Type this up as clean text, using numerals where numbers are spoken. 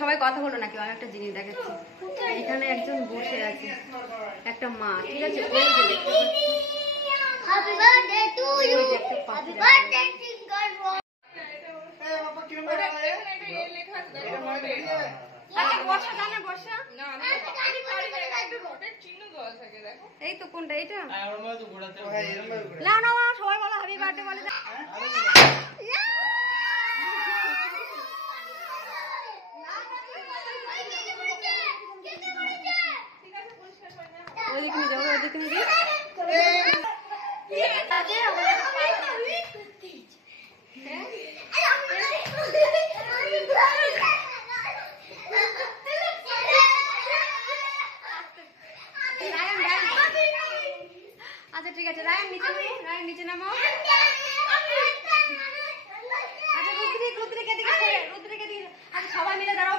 সবাই কথা বলো না, কেউ আমি একটা জিনিস দেখাচ্ছি। এখানে একজন বসে আছে, একটা মা, ঠিক আছে? ওই যে দেখতে happy birthday to you, happy birthday tinker boy. আচ্ছা বর্ষা জানা, বর্ষা এই তো কোনটা, এইটা না না সবাই বলো হ্যাপি বার্থডে বলে। ওইদিকে নিয়ে যাবো, ওইদিকে নিয়ে যাই। আচ্ছা ঠিক আছে, রায়ন নিচে নামো, রায়ন নিচে নামো। আচ্ছা রুদ্রিকে দিকে, রুদ্রিকে দিকে। আচ্ছা সবাই মিলে দাঁড়াও।